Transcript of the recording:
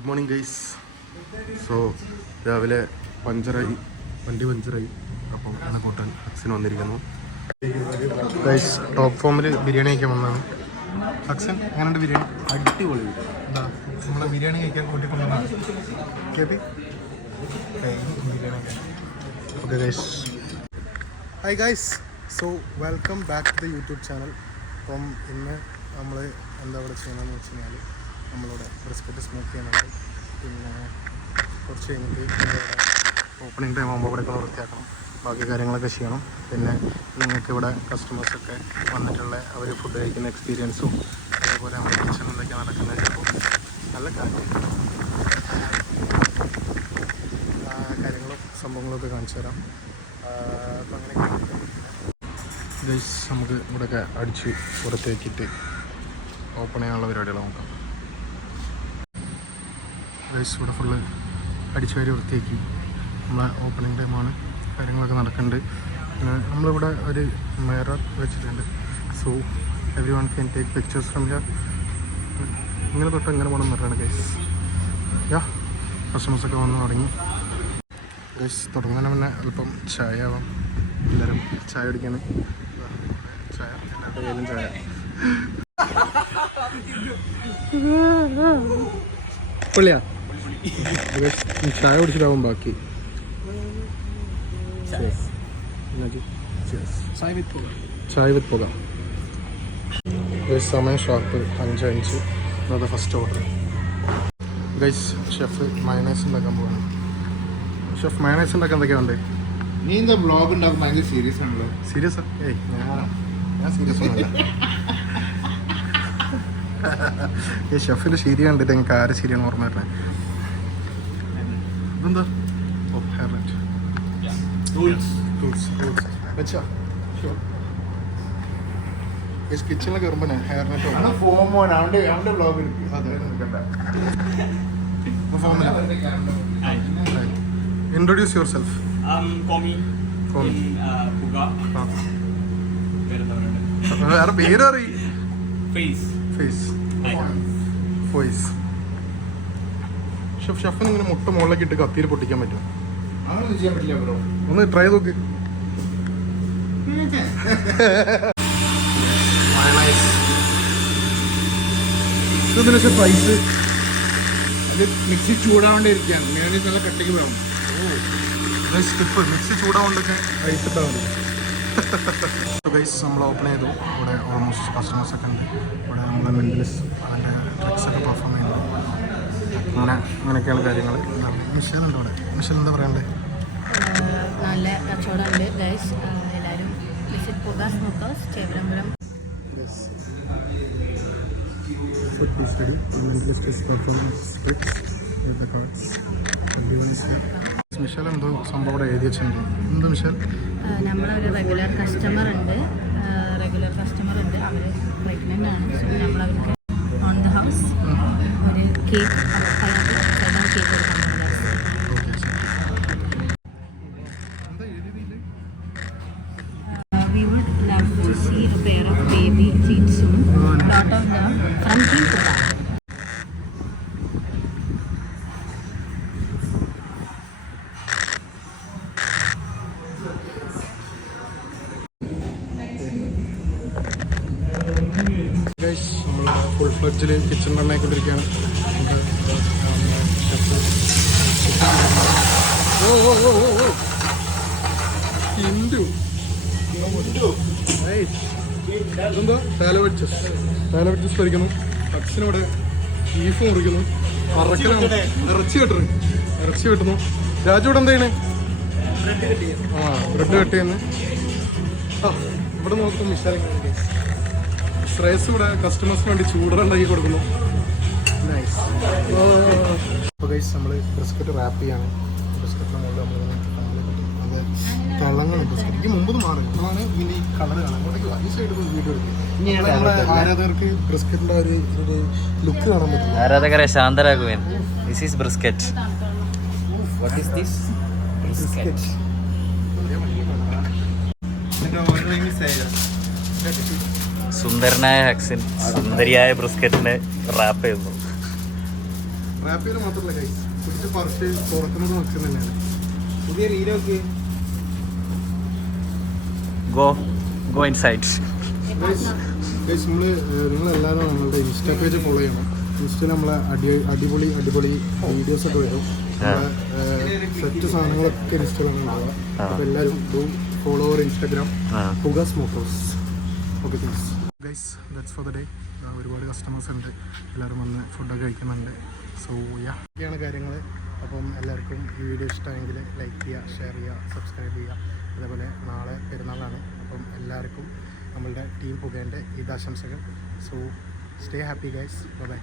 Good morning guys. So രാവിലെ വണ്ടി പഞ്ചറായി. അപ്പം എന്നെ കൂട്ടാൻ അക്സിന് വന്നിരിക്കുന്നു. ഗൈസ് ടോപ്പ് ഫോമിൽ ബിരിയാണി കഴിക്കാൻ വന്നതാണ്. അക്സൻ എങ്ങനെയുണ്ട് ബിരിയാണി? അടിപൊളി. എന്താ നമ്മളെ ബിരിയാണി കഴിക്കാൻ കൂട്ടിക്കൊണ്ടാണ് കേപ്പി biryani. Okay guys, hi guys. So welcome back to the YouTube channel. അപ്പം ഇന്ന് നമ്മൾ എന്താ ഇവിടെ ചെയ്യണമെന്ന് വെച്ച് കഴിഞ്ഞാൽ നമ്മളിവിടെ ബ്രിസ്ക്കറ്റ് സ്മോക്ക് ചെയ്യുന്നുണ്ട്. പിന്നെ കുറച്ച് കഴിഞ്ഞിട്ട് ഓപ്പണിംഗ് ടൈം ആകുമ്പോൾ ഇവിടെ വൃത്തിയാക്കണം, ബാക്കി കാര്യങ്ങളൊക്കെ ചെയ്യണം. പിന്നെ നിങ്ങൾക്ക് ഇവിടെ കസ്റ്റമേഴ്സൊക്കെ വന്നിട്ടുള്ള അവർ ഫുഡ് കഴിക്കുന്ന എക്സ്പീരിയൻസും അതേപോലെ നമ്മുടെ കിച്ചൺ എന്തൊക്കെയാണ് നടക്കുന്നത് ചിലപ്പോൾ നല്ല കാര്യങ്ങളും സംഭവങ്ങളൊക്കെ കാണിച്ചു തരാം. അപ്പം അങ്ങനെയൊക്കെ ഗൈസ് നമുക്ക് ഇവിടെയൊക്കെ അടിച്ച് പുറത്തേക്കിട്ട് ഓപ്പൺ ചെയ്യാനുള്ള പരിപാടികൾ നോക്കാം. ഗൈസ് ഇവിടെ ഫുള്ള് അടിച്ചു വാരി വൃത്തിയാക്കി. നമ്മളെ ഓപ്പണിംഗ് ടൈമാണ്, കാര്യങ്ങളൊക്കെ നടക്കുന്നുണ്ട്. പിന്നെ നമ്മളിവിടെ ഒരു മിറർ വെച്ചിട്ടുണ്ട്. So every one can take pictures from here. ഇങ്ങനെ തൊട്ട് എങ്ങനെ പോകണം മിററാണ് ഗൈസ്. യാ കസ്റ്റമേഴ്സൊക്കെ വന്ന് തുടങ്ങി. ഗൈസ് തുടങ്ങുന്നതിന് മുന്നേ അല്പം ചായ ആവാം. എല്ലാവരും ചായ കുടിക്കാണ്. ചായ എല്ലാവരുടെ കയ്യിലും ചായ. പൊള്ളിയാ ചായ കുടിച്ചിട്ടാവും ബാക്കി. ചായ വിത്ത് പുക. സമയം ഷാർപ്പ് 5:05. അതായത് first order. Guys chef mayonnaise ഉണ്ടാക്കാൻ പോവാണ്. ഷെഫ് മയണൈസ് ഉണ്ടാക്കാൻ എന്തൊക്കെയാ? നീ എന്താ ബ്ലോഗ് ഉണ്ടാക്കും? ഭയങ്കര സീരിയസ് ആണല്ലോ. സീരിയസ്? ഏയ് ഞാൻ സീരിയസ് ഒന്നുമില്ല. ഈ ഷെഫിൻ്റെ ശരി കണ്ടിട്ട് എനിക്ക് ആരെ ശരിയാണ് ഓർമ്മ വരുന്നത്. ഇതെന്താ? ഓ ഹെയർ നെറ്റ് വെച്ചാ കിച്ചണിൽ കയറുമ്പോൾ ഹെയർ നെറ്റ് അവന്റെ ബ്ലോഗ് ഇൻട്രൊഡ്യൂസ് യുവർ സെൽഫ്. വേറെ പേര് അറിയും. ഷെഫിന് ഇങ്ങനെ മുട്ട മുകളിലേക്ക് ഇട്ട് കത്തിയിൽ പൊട്ടിക്കാൻ പറ്റും? ചെയ്യാൻ പറ്റില്ല ബ്രോ. ഒന്ന് ട്രൈ നോക്ക്. പ്രൈസ് അത് മിക്സി ചൂടാവേണ്ടിയിരിക്കുകയാണ്. മേണീസ് നല്ല കട്ടിക്ക് വേണം. സ്റ്റിപ്പ് മിക്സി ചൂടാകൊണ്ടൊക്കെ കഴിച്ചിട്ടാൽ മതി. ഗൈസ് നമ്മൾ ഓപ്പൺ ചെയ്തു. ഇവിടെ ഓൾമോസ്റ്റ് കസ്റ്റമേഴ്സൊക്കെ ഉണ്ട്. ഇവിടെ നമ്മളെ മെൻ്റലിസ്റ്റ് അതിൻ്റെ ട്രിക്സൊക്കെ പെർഫോം ചെയ്യുന്നു. അങ്ങനെയൊക്കെയാണ് കാര്യങ്ങൾ. മിഷേൽ ഉണ്ട് ഇവിടെ. മിഷേൽ എന്താ പറയണ്ടേ? നല്ല കച്ചവടമുണ്ട് ഗൈസ്. എല്ലാവരും വിസിറ്റ് പോകുക. സ്മോക്കേഴ്സ് ചേവരമ്പുരം. മിഷേൽ എന്തോ സംഭവം ഇവിടെ എഴുതി വെച്ചിട്ടുണ്ട്. എന്താ മിഷേൽ? നമ്മളൊരു റെഗുലർ കസ്റ്റമർ ഉണ്ട്. അവർ പ്രഗ്നൻ്റ് ആണ്. സോ നമ്മളവർക്ക് ഓൺ ദ ഹൗസ് ഒരു കേക്ക് കേക്ക് കൊടുക്കാൻ. We would love to see a pair of baby feet soon. Lot of them from Team Puga. Guys നമ്മൾ ഫുൾ ഫ്ലെഡ്ജിൽ കിച്ചൺ റൺ ആയിക്കൊണ്ടിരിക്കുകയാണ്. ഇതെന്താ? സാലവെഡ്ജസ് കഴിക്കുന്നു. അക്സിനോടെ beef മുറിക്കുന്നു. പറക്കലാണ്. ഇറച്ചി വെട്ടുന്നു. രാജുവിടെ എന്താ ചെയ്യണേ? ബ്രെഡ് കട്ട് ചെയ്യുന്നു. ഇവിടെ നോക്കും മിഷാലിങ്. ശ്രേയസ് ഇവിടെ കസ്റ്റമേഴ്സിന് വേണ്ടി ചൂടുണ്ടാക്കി കൊടുക്കുന്നു. നൈസ്. അപ്പോൾ ഗൈസ് നമ്മൾ ബിസ്ക്കറ്റ് റാപ്പ് ചെയ്യാണ്. ബിസ്ക്കറ്റിന് മുകളിൽ നമ്മൾ അത് തിളങ്ങണം. ബിസ്ക്കറ്റ് ഈ മുമ്പ് മാറും. നമ്മളാണ് ഇതിൻ്റെ ഈ കളർ കാണാൻ അങ്ങോട്ടേക്ക് ഈ സൈഡ് വീഡിയോ എടുക്കും. നമ്മുടെ ആരാധകർക്ക് ബ്രിസ്ക്കറ്റിൻ്റെ ഒരു ലുക്ക് കാണാൻ പറ്റും. ആരാധകരെ ശാന്തരാകുവാൻ. This is brisket. What is this? Brisket. സുന്ദരനായ ഹക്സിൻ സുന്ദരിയായ ബ്രിസ്ക്കറ്റിനെ റാപ്പ് ചെയ്യുന്നു. റാപ്പ് ചെയ്യൽ മാത്രമല്ല കൈ പിടിച്ച് പറിച്ച് തുറക്കുന്നത് മക്സം തന്നെയാണ്. പുതിയ റീലൊക്കെ Go inside. നിങ്ങളെല്ലാവരും നമ്മളുടെ ഇൻസ്റ്റാ പേജ് ഫോളോ ചെയ്യണം. ഇൻസ്റ്റയിൽ നമ്മളെ അടിപൊളി വീഡിയോസൊക്കെ വരും. സെറ്റ് സാധനങ്ങളൊക്കെ ഇൻസ്റ്റയിലാണ് ഉണ്ടാവുക. അപ്പോൾ എല്ലാവരും follow our Instagram Hugas motors. Okay thanks guys, that's for the day. ഒരുപാട് കസ്റ്റമേഴ്സ് ഉണ്ട്, എല്ലാവരും വന്ന് ഫുഡൊക്കെ കഴിക്കുന്നുണ്ട്. സോ ഒക്കെയാണ് കാര്യങ്ങൾ. അപ്പം എല്ലാവർക്കും ഈ വീഡിയോ ഇഷ്ടമെങ്കിൽ ലൈക്ക് ചെയ്യുക, ഷെയർ ചെയ്യുക, സബ്സ്ക്രൈബ് ചെയ്യുക. അതേപോലെ നാളെ പെരുന്നാളാണ്. അപ്പം എല്ലാവർക്കും നമ്മളുടെ ടീം പുകേൻ്റെ ഈദാശംസകൾ. So stay happy guys. By.